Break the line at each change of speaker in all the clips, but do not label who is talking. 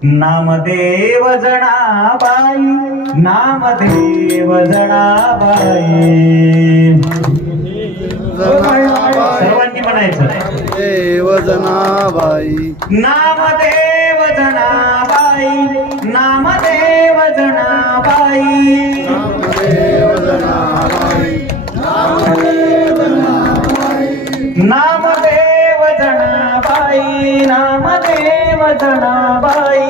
नामदेव जनाबाई, नामदेव जनाबाई. सर्वांनी म्हणायचं
देव जनाबाई,
नामदेव जनाबाई, नामदेव जनाबाई.
देव जनाबाई,
नामदेव जनाबाई, नामदेव जनाबाई.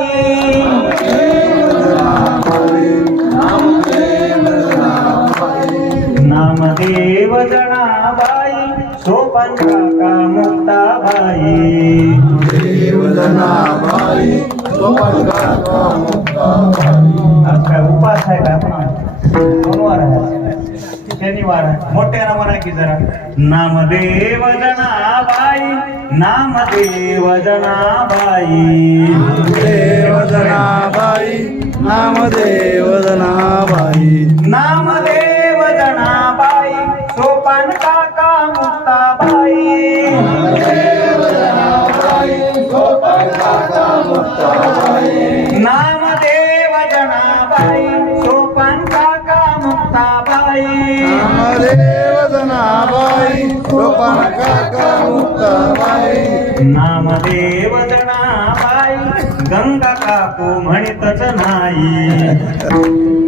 नामदेव जनाबाई, सोपान काका मुक्ताबाई.
देव जनाबाई, सोपान काका मुक्ताबाई.
आज काय उपास आहे का आपण? सोमवार आहे, शनिवार आहे. मोठ्यानं म्हणा की जरा. नामदेव जनाबाई, नामदेव जनाबाई.
देव जनाबाई, नामदेव जनाबाई.
नामदेव जनाबाई, सोपान काका मुक्ताबाई.
देव जनाबाई, सोपान काका मुक्ताबाई.
नामदेव जनाबाई, सोपान काका मुक्ताबाई.
नामदेव जनाबाई, सोपान काका मुक्ताबाई.
नामदेव जनाबाई, गंगा काकू म्हणतच नाही.